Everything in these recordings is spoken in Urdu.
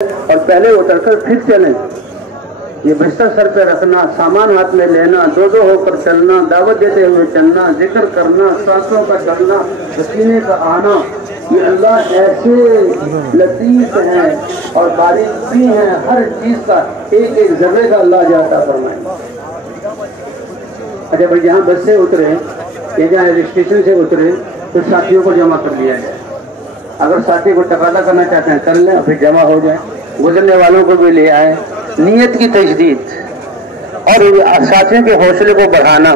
اور پہلے اتر کر پھر چلیں. یہ بستر سر پہ رکھنا، سامان ہاتھ میں لینا، دو دو ہو کر چلنا، دعوت دیتے ہوئے چلنا، ذکر کرنا، سانسوں کا چڑھنا، پسینے کا آنا، یہ اللہ ایسے لطیف ہیں اور باریک بھی ہیں. ہر چیز کا ایک ایک ذرے کا اللہ جاتا فرمائے. اچھا بھائی، جہاں بس سے اترے یا جہاں اسٹیشن سے اترے تو ساتھیوں کو جمع کر لیا جائے. اگر ساتھی کو تقاضا کرنا چاہتے ہیں کر لیں، پھر جمع ہو جائیں. گزرنے والوں کو بھی لے آئے. نیت کی تجدید اور ساتھیوں کے حوصلے کو بڑھانا،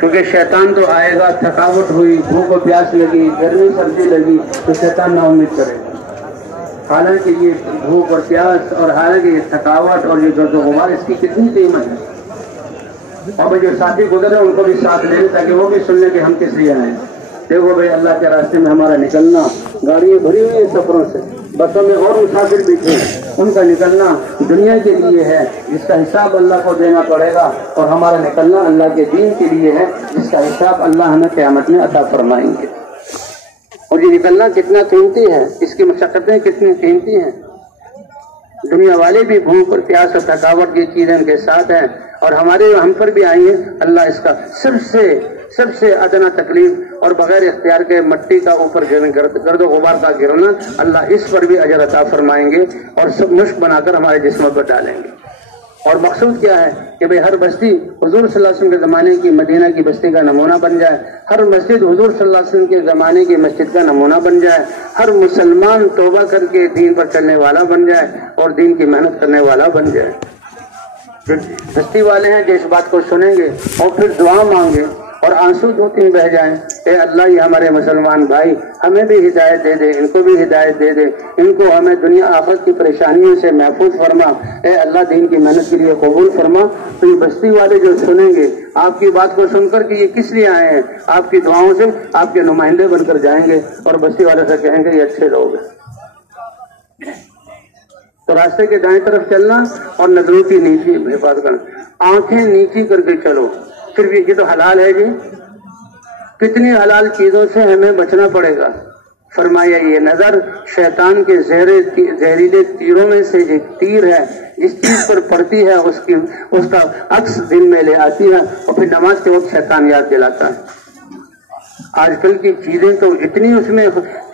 کیونکہ شیطان تو آئے گا. تھکاوٹ ہوئی، بھوک و پیاس لگی، گرمی سردی لگی تو شیطان نا امید کرے گا. حالانکہ یہ بھوک اور پیاس اور حالانکہ یہ تھکاوٹ اور یہ گرد و غبار، اس کی کتنی قیمت ہے. اور جو ساتھی گزرے ان کو بھی ساتھ لیں تاکہ وہ بھی سن لیں کہ ہم کس لیے آئے. دیکھو بھائی، اللہ کے راستے میں ہمارا نکلنا، گاڑیاں بھری ہوئی ہیں سفروں سے، بسوں میں اور مسافر بیٹھے، ان کا نکلنا دنیا کے لیے ہے جس کا حساب اللہ کو دینا پڑے گا، اور ہمارا نکلنا اللہ کے دین کے لیے ہے جس کا حساب اللہ ہمیں قیامت میں عطا فرمائیں گے. اور یہ نکلنا کتنا قیمتی ہے، اس کی مشقتیں کتنی قیمتی ہیں. دنیا والے بھی بھوک اور پیاس اور تھکاوٹ کی چیزیں ان کے ساتھ ہیں، اور ہم پر بھی آئی ہیں. اللہ اس کا سب سے ادنا تکلیف اور بغیر اختیار کے مٹی کا اوپر گرد و غبار کا گرنا، اللہ اس پر بھی اجر عطا فرمائیں گے اور سب مشک بنا کر ہمارے جسموں پر ڈالیں گے. اور مقصود کیا ہے کہ بھئی ہر بستی حضور صلی اللہ علیہ وسلم کے زمانے کی مدینہ کی بستی کا نمونہ بن جائے. ہر مسجد حضور صلی اللہ علیہ وسلم کے زمانے کی مسجد کا نمونہ بن جائے. ہر مسلمان توبہ کر کے دین پر چلنے والا بن جائے اور دین کی محنت کرنے والا بن جائے. بستی والے ہیں جو اس بات کو سنیں گے اور پھر دعا مانگے اور آنسو دو تین بہ جائیں، اے اللہ یہ ہمارے مسلمان بھائی ہمیں بھی ہدایت دے دے، ان کو بھی ہدایت دے دے، ان کو ہمیں دنیا آخرت کی پریشانیوں سے محفوظ فرما، اے اللہ دین کی محنت کے لیے قبول فرما. تو یہ بستی والے جو سنیں گے آپ کی بات کو سن کر کہ یہ کس لیے آئے ہیں، آپ کی دعاؤں سے آپ کے نمائندے بن کر جائیں گے اور بستی والے سے کہیں گے یہ اچھے لوگ ہیں. تو راستے کے دائیں طرف چلنا اور نظروں کی نیچی حفاظت کرنا، آنکھیں نیچی کر کے چلو. پھر بھی یہ تو حلال ہے جی، کتنی حلال چیزوں سے ہمیں بچنا پڑے گا. فرمایا یہ نظر شیطان کے زہریلے تیروں میں سے ایک تیر ہے، جس چیز پر پڑتی ہے اس کا عکس دل میں لے آتی ہے اور پھر نماز کے وقت شیطان یاد دلاتا ہے. آج کل کی چیزیں تو اتنی اس میں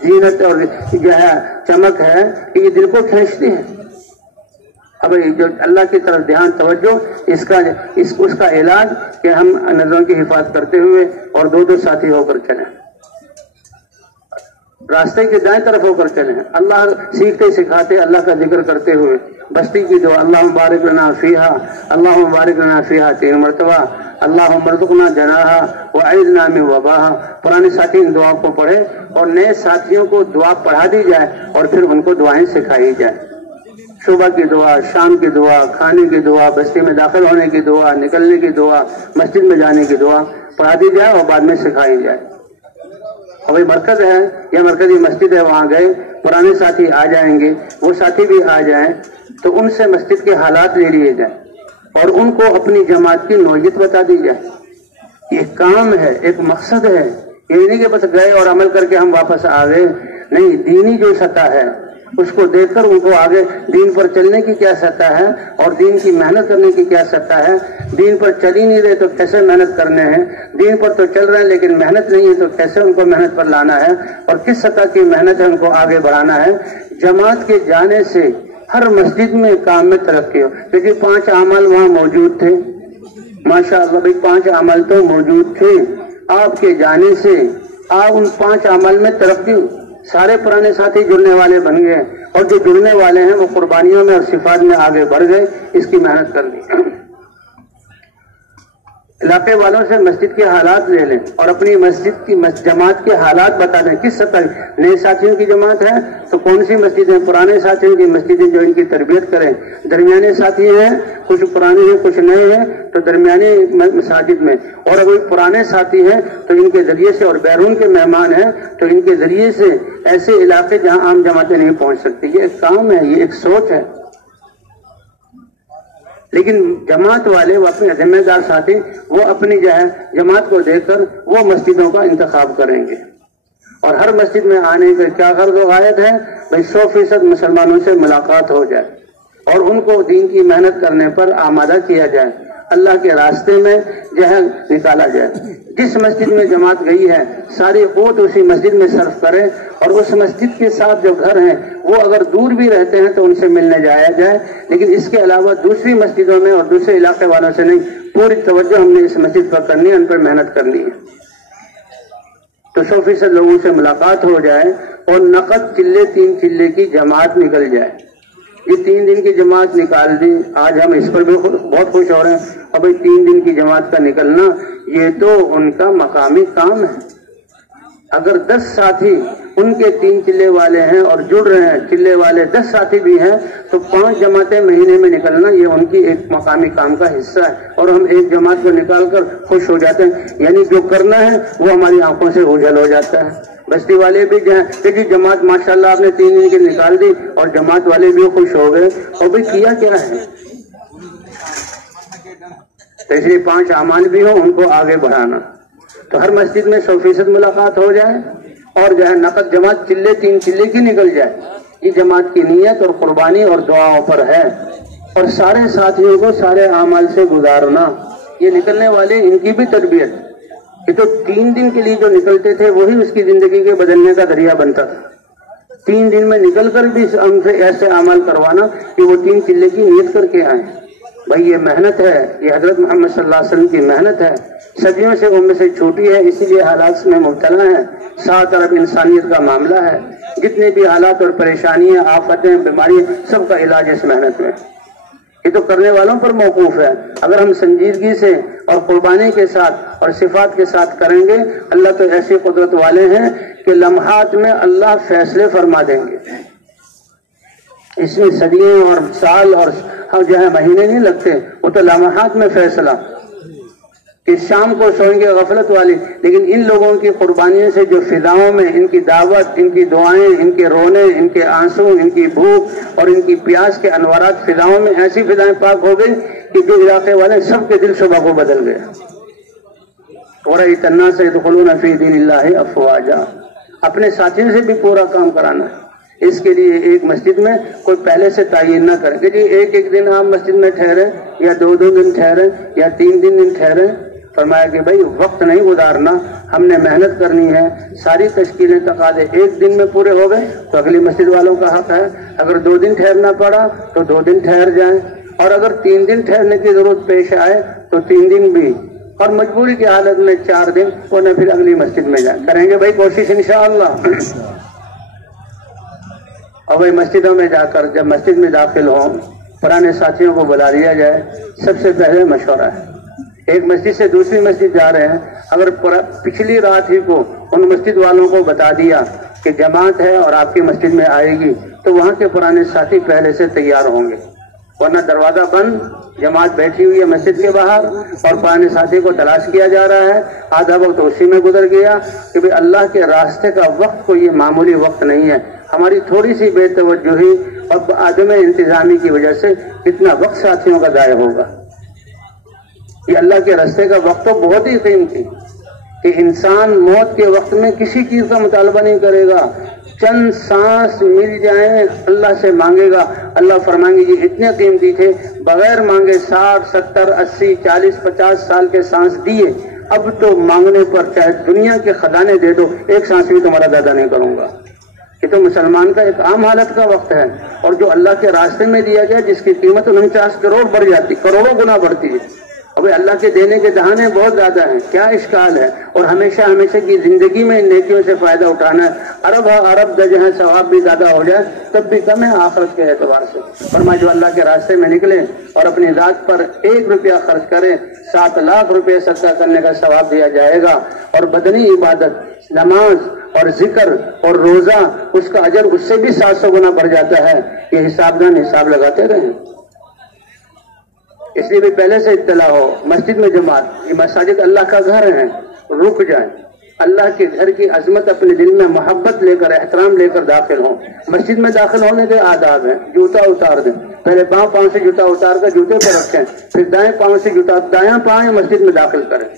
زینت اور جو ہے چمک ہے کہ یہ دل کو کھینچتی ہے. اب جو اللہ کی طرف دھیان توجہ اس کا علاج کہ ہم نظروں کی حفاظت کرتے ہوئے اور دو ساتھی ہو کر چلیں، راستے کے دائیں طرف ہو کر چلیں. اللہ سیکھتے سکھاتے اللہ کا ذکر کرتے ہوئے بستی کی دعا، اللہم بارک لنا فیہا، اللہم بارک لنا فیہا 3 مرتبہ، اللہم ارزقنا جناہا وعیذنا من وباہا. پرانے ساتھی ان دعاؤں کو پڑھے اور نئے ساتھیوں کو دعا پڑھا دی جائے اور پھر ان کو دعائیں سکھائی جائے. صبح کی دعا، شام کی دعا، کھانے کی دعا، بستی میں داخل ہونے کی دعا، نکلنے کی دعا، مسجد میں جانے کی دعا پڑھا دی جائے اور بعد میں سکھائی جائے. ابھی مرکز ہے یا مرکزی مسجد ہے، وہاں گئے پرانے ساتھی آ جائیں گے، وہ ساتھی بھی آ جائیں تو ان سے مسجد کے حالات لے لیے جائیں اور ان کو اپنی جماعت کی نوعیت بتا دی جائے. یہ کام ہے، ایک مقصد ہے. یہ نہیں کہ بس گئے اور عمل کر کے ہم واپس آ گئے. نہیں، دینی جو سطح ہے اس کو دیکھ کر ان کو آگے دین پر چلنے کی کیا سطح ہے اور دین کی محنت کرنے کی کیا سطح ہے. دین پر چل ہی نہیں رہے تو کیسے محنت کرنے ہیں، دین پر تو چل رہے ہیں لیکن محنت نہیں ہے تو کیسے ان کو محنت پر لانا ہے اور کس سطح کی محنت ہے ان کو آگے بڑھانا ہے. جماعت کے جانے سے ہر مسجد میں کام میں ترقی ہو، کیونکہ 5 اعمال وہاں موجود تھے. ماشاء اللہ بھائی 5 اعمال تو موجود تھے. آپ کے جانے سے آپ ان 5 اعمال میں ترقی ہو. سارے پرانے ساتھی جڑنے والے بن گئے اور جو جڑنے والے ہیں وہ قربانیوں میں اور صفات میں آگے بڑھ گئے. اس کی محنت کر لی. علاقے والوں سے مسجد کے حالات لے لیں اور اپنی مسجد کی جماعت کے حالات بتا دیں کس سطح. نئے ساتھیوں کی جماعت ہے تو کون سی مسجدیں، پرانے ساتھیوں کی مسجدیں جو ان کی تربیت کریں. درمیانے ساتھی ہیں، کچھ پرانے ہیں کچھ نئے ہیں تو درمیانے مساجد میں، اور اگر پرانے ساتھی ہیں تو ان کے ذریعے سے، اور بیرون کے مہمان ہیں تو ان کے ذریعے سے ایسے علاقے جہاں عام جماعتیں نہیں پہنچ سکتی. یہ ایک کام ہے، یہ ایک سوچ ہے. لیکن جماعت والے وہ اپنے ذمہ دار ساتھی وہ اپنی جو ہے جماعت کو دیکھ کر وہ مسجدوں کا انتخاب کریں گے اور ہر مسجد میں آنے کا کیا غرض و غایت ہے؟ بھائی 100% مسلمانوں سے ملاقات ہو جائے اور ان کو دین کی محنت کرنے پر آمادہ کیا جائے، اللہ کے راستے میں جہد نکالا جائے۔ جس مسجد میں جماعت گئی ہے ساری قوت اسی مسجد میں صرف کرے، اور اس مسجد کے ساتھ جو گھر ہیں وہ اگر دور بھی رہتے ہیں تو ان سے ملنے جایا جائے، لیکن اس کے علاوہ دوسری مسجدوں میں اور دوسرے علاقے والوں سے نہیں، پوری توجہ ہم نے اس مسجد پر کرنی ہے، ان پر محنت کرنی ہے۔ تو 100% لوگوں سے ملاقات ہو جائے اور نقد چلے 3 چلے کی جماعت نکل جائے۔ یہ 3 دن کی جماعت نکال دی، آج ہم اس پر بھی بہت خوش ہو رہے ہیں۔ اور بھائی 3 دن کی جماعت کا نکلنا یہ تو ان کا مقامی کام ہے۔ اگر 10 ساتھی ان کے 3 چلے والے ہیں اور جڑ رہے ہیں، چلے والے 10 ساتھی بھی ہیں، تو 5 جماعتیں مہینے میں نکلنا یہ ان کی ایک مقامی کام کا حصہ ہے، اور ہم ایک جماعت کو نکال کر خوش ہو جاتے ہیں، یعنی جو کرنا ہے وہ ہماری آنکھوں سے اوجھل ہو جاتا ہے۔ بستی والے بھی دیکھیے جماعت ماشاءاللہ آپ نے 3 دن کی نکال دی اور جماعت والے بھی خوش ہو گئے، اور بھائی کیا کیا ہے؟ تو اس لیے 5 اعمال بھی ہوں، ان کو آگے بڑھانا۔ تو ہر مسجد میں 100% ملاقات ہو جائے اور جو ہے نقد جماعت چلے 3 چلے کی نکل جائے۔ یہ جماعت کی نیت اور قربانی اور دعاؤں پر ہے، اور سارے ساتھیوں کو سارے اعمال سے گزارنا، یہ نکلنے والے ان کی بھی تربیت۔ یہ تو 3 دن کے لیے جو نکلتے تھے وہی اس کی زندگی کے بدلنے کا ذریعہ بنتا تھا۔ 3 دن میں نکل کر بھی ہم سے ایسے اعمال کروانا کہ وہ 3 چلے کی نیت کر کے آئیں۔ بھائی یہ محنت ہے، یہ حضرت محمد صلی اللہ علیہ وسلم کی محنت ہے، صدیوں سے ان میں سے چھوٹی ہے، اسی لیے حالات میں مبتلا ہے۔ 7 ارب انسانیت کا معاملہ ہے، جتنے بھی حالات اور پریشانیاں، آفتیں، بیماریاں، سب کا علاج اس محنت میں۔ یہ تو کرنے والوں پر موقوف ہے۔ اگر ہم سنجیدگی سے اور قربانی کے ساتھ اور صفات کے ساتھ کریں گے، اللہ تو ایسی قدرت والے ہیں کہ لمحات میں اللہ فیصلے فرما دیں گے۔ اس میں صدیوں اور سال اور جو ہے مہینے نہیں لگتے، وہ تو لمحات میں فیصلہ کہ شام کو سوئیں گے غفلت والی، لیکن ان لوگوں کی قربانیوں سے جو فضاؤں میں ان کی دعوت، ان کی دعائیں، ان کے رونے، ان کے آنسو، ان کی بھوک اور ان کی پیاس کے انوارات فضاؤں میں ایسی فضائیں پاک ہو گئی کہ جو علاقے والے سب کے دل شبہ کو بدل گئے۔ وَرَأَيْتَ النَّاسَ يَدْخُلُونَ فِي دِينِ اللَّهِ أَفْوَاجًا۔ اپنے ساتھیوں سے بھی پورا کام کرانا ہے۔ اس کے لیے ایک مسجد میں کوئی پہلے سے تعین نہ کرے کہ جی ایک دن آپ مسجد میں ٹھہرے یا 2 دن ٹھہرے یا 3 دن ٹھہرے۔ فرمایا کہ بھائی وقت نہیں گزارنا، ہم نے محنت کرنی ہے۔ ساری تشکیلیں تقاضے 1 دن میں پورے ہو گئے تو اگلی مسجد والوں کا حق ہے، اگر 2 دن ٹھہرنا پڑا تو 2 دن ٹھہر جائیں، اور اگر 3 دن ٹھہرنے کی ضرورت پیش آئے تو 3 دن بھی، اور مجبوری کی حالت میں 4 دن انہیں پھر اگلی مسجد میں جائیں۔ کریں گے بھائی کوشش انشاءاللہ۔ اور بھائی مسجدوں میں جا کر جب مسجد میں داخل ہوں پرانے ساتھیوں کو بلا لیا جائے۔ سب سے پہلے مشورہ ہے، ایک مسجد سے دوسری مسجد جا رہے ہیں، اگر پچھلی رات ہی کو ان مسجد والوں کو بتا دیا کہ جماعت ہے اور آپ کی مسجد میں آئے گی، تو وہاں کے پرانے ساتھی پہلے سے تیار ہوں گے، ورنہ دروازہ بند، جماعت بیٹھی ہوئی ہے مسجد کے باہر اور پرانے ساتھی کو تلاش کیا جا رہا ہے۔ آدھا وقت اسی میں گزر گیا کہ بھئی اللہ کے راستے کا وقت کوئی معمولی وقت نہیں ہے۔ ہماری تھوڑی سی بے توجہی اور عدم انتظامی کی وجہ سے کتنا وقت ساتھیوں کا ضائع ہوگا۔ یہ اللہ کے راستے کا وقت تو بہت ہی قیمتی کہ انسان موت کے وقت میں کسی چیز کا مطالبہ نہیں کرے گا، چند سانس مل جائیں اللہ سے مانگے گا۔ اللہ فرمائیں گے یہ اتنے قیمتی تھے، بغیر مانگے 60 70 80 40 50 سال کے سانس دیے، اب تو مانگنے پر چاہے دنیا کے خزانے دے دو، ایک سانس بھی تمہارا زیادہ نہیں کروں گا۔ یہ تو مسلمان کا ایک عام حالت کا وقت ہے، اور جو اللہ کے راستے میں دیا گیا جس کی قیمت 49 کروڑ بڑھ جاتی، کروڑوں گنا بڑھتی ہے۔ ابھی اللہ کے دینے کے دہانے بہت زیادہ ہیں، کیا اشکال ہے؟ اور ہمیشہ کی زندگی میں ان نیکیوں سے فائدہ اٹھانا ہے۔ ارب جو ہے ثواب بھی زیادہ ہو جائے تب بھی کم ہے آخرت کے اعتبار سے۔ فرمایا جو اللہ کے راستے میں نکلے اور اپنی ذات پر 1 روپیہ خرچ کرے 7 لاکھ روپے صدقہ کرنے کا ثواب دیا جائے گا، اور بدنی عبادت، نماز اور ذکر اور روزہ، اس کا اجر اس سے بھی 700 گنا بڑھ جاتا ہے۔ یہ حساب لگاتے رہیں، اس لیے بھی پہلے سے اطلاع ہو۔ مسجد میں جماعت، یہ مساجد اللہ کا گھر ہے، رک جائیں، اللہ کے گھر کی عظمت اپنے دل میں محبت لے کر، احترام لے کر داخل ہوں۔ مسجد میں داخل ہونے کے آداب ہیں، جوتا اتار دیں، پہلے بائیں پاؤں سے جوتا اتار کر جوتے پر رکھیں، پھر دائیں پاؤں سے جوتا، دایاں پاؤں مسجد میں داخل کریں،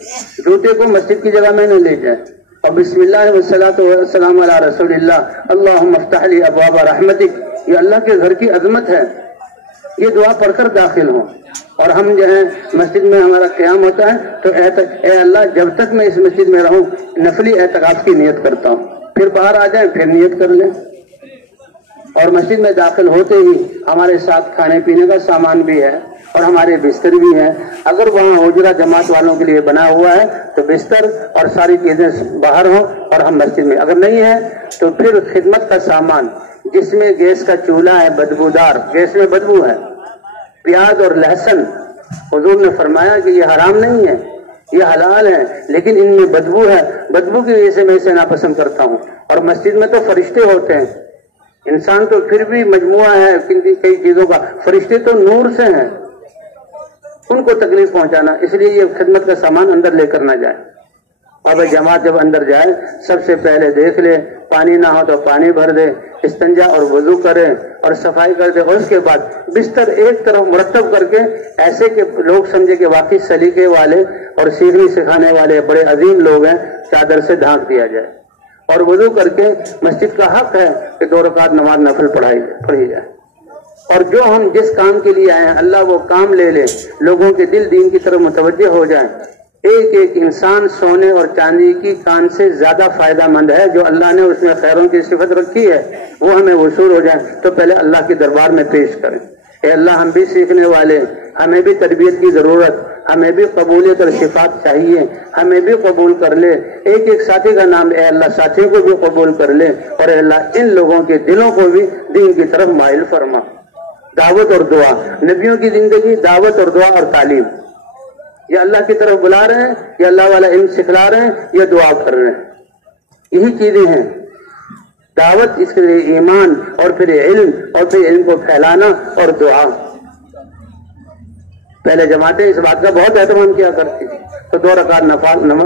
جوتے کو مسجد کی جگہ میں نہ لے جائیں، اور بسم اللہ والصلاۃ والسلام علی رسول اللہ اللہم افتح لی ابواب رحمتک، یہ اللہ کے گھر کی عظمت ہے، یہ دعا پڑھ کر داخل ہوں۔ اور ہم جو ہے مسجد میں ہمارا قیام ہوتا ہے تو اے اللہ جب تک میں اس مسجد میں رہوں نفلی اعتکاف کی نیت کرتا ہوں، پھر باہر آ جائیں پھر نیت کر لیں۔ اور مسجد میں داخل ہوتے ہی ہمارے ساتھ کھانے پینے کا سامان بھی ہے اور ہمارے بستر بھی ہیں، اگر وہاں حجرہ جماعت والوں کے لیے بنا ہوا ہے تو بستر اور ساری چیزیں باہر ہوں اور ہم مسجد میں، اگر نہیں ہے تو پھر خدمت کا سامان جس میں گیس کا چولہا ہے بدبودار، گیس میں بدبو ہے، پیاز اور لہسن، حضور نے فرمایا کہ یہ حرام نہیں ہے یہ حلال ہے، لیکن ان میں بدبو ہے، بدبو کی وجہ سے میں اسے ناپسند کرتا ہوں۔ اور مسجد میں تو فرشتے ہوتے ہیں، انسان تو پھر بھی مجموعہ ہے کئی چیزوں کا، فرشتے تو نور سے ہیں، ان کو تکلیف پہنچانا، اس لیے یہ خدمت کا سامان اندر لے کر نہ جائے۔ اور جماعت جب اندر جائے سب سے پہلے دیکھ لے، پانی نہ ہو تو پانی بھر دے، استنجا اور وضو کرے اور صفائی کر دے، اور اس کے بعد بستر ایک طرف مرتب کر کے ایسے کہ لوگ سمجھے کہ واقعی سلیقے والے اور سیکھنے سکھانے والے بڑے عظیم لوگ ہیں، چادر سے ڈھانک دیا جائے۔ اور وضو کر کے مسجد کا حق ہے کہ 2 رکعت نماز نفل پڑھی جائے۔ اور جو ہم جس کام کے لیے آئے ہیں اللہ وہ کام لے لے، لوگوں کے دل دین کی طرف متوجہ ہو جائیں۔ ایک ایک انسان سونے اور چاندی کی کان سے زیادہ فائدہ مند ہے، جو اللہ نے اس میں خیروں کی صفت رکھی ہے وہ ہمیں وصول ہو جائیں تو پہلے اللہ کے دربار میں پیش کریں۔ اے اللہ ہم بھی سیکھنے والے، ہمیں بھی تربیت کی ضرورت، ہمیں بھی قبولیت اور شفاعت چاہیے، ہمیں بھی قبول کر لے۔ ایک ایک ساتھی کا نام اے اللہ ساتھیوں کو بھی قبول کر لے، اور اے اللہ ان لوگوں کے دلوں کو بھی دین کی طرف مائل فرما۔ دعوت اور دعا، نبیوں کی زندگی دعوت اور دعا اور تعلیم، یہ اللہ کی طرف بلا رہے ہیں، یہ اللہ والا علم سکھلا رہے ہیں، یہ دعا کر رہے ہیں، یہی چیزیں ہیں دعوت، اس کے لیے ایمان اور پھر علم اور پھر علم کو پھیلانا اور دعا۔ پہلے جماعتیں اس بات کا بہت اہتمام کیا کرتی تھی، تو 2 رکعت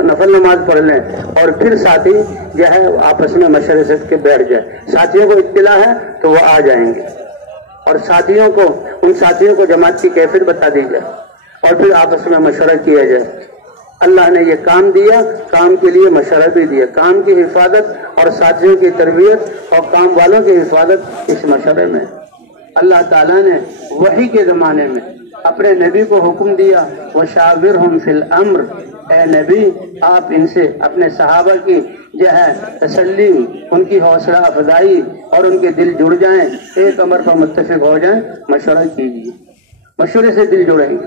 نفل نماز پڑھ لیں اور پھر ساتھی جو ہے آپس میں مشورے سے کے بیٹھ جائے، ساتھیوں کو اطلاع ہے تو وہ آ جائیں گے، اور ان ساتھیوں کو جماعت کی کیفیت بتا دی جائے اور پھر آپس میں مشورہ کیا جائے۔ اللہ نے یہ کام دیا، کام کے لیے مشورہ بھی دیا، کام کی حفاظت اور ساتھیوں کی تربیت اور کام والوں کی حفاظت اس مشورے میں۔ اللہ تعالیٰ نے وحی کے زمانے میں اپنے نبی کو حکم دیا وَشَاوِرْهُمْ فِي الْأَمْرِ، اے نبی آپ ان سے اپنے صحابہ کی جو ہے تسلی، ان کی حوصلہ افزائی اور ان کے دل جڑ جائیں، ایک امر پر متفق ہو جائیں، مشورہ کیجیے، مشورے سے دل جڑیں گے۔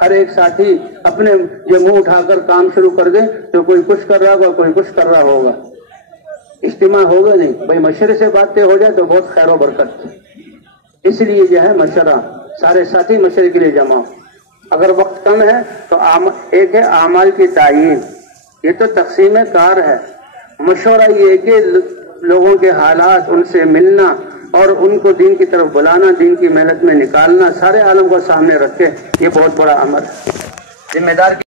ہر ایک ساتھی اپنے جو منہ اٹھا کر کام شروع کر دے تو کوئی کچھ کر رہا ہوگا کوئی کچھ کر رہا ہوگا، اجتماع ہوگا نہیں۔ بھائی مشورے سے باتیں ہو جائے تو بہت خیر و برکت، اس لیے جو ہے مشورہ، سارے ساتھی مشورے کے لیے جمع ہو۔ اگر وقت کم ہے تو ایک ہے اعمال کی تعیین، یہ تو تقسیم کار ہے۔ مشورہ یہ ہے کہ لوگوں کے حالات، ان سے ملنا اور ان کو دین کی طرف بلانا، دین کی محنت میں نکالنا، سارے عالم کو سامنے رکھ کے، یہ بہت بڑا عمل ہے۔ ذمہ دار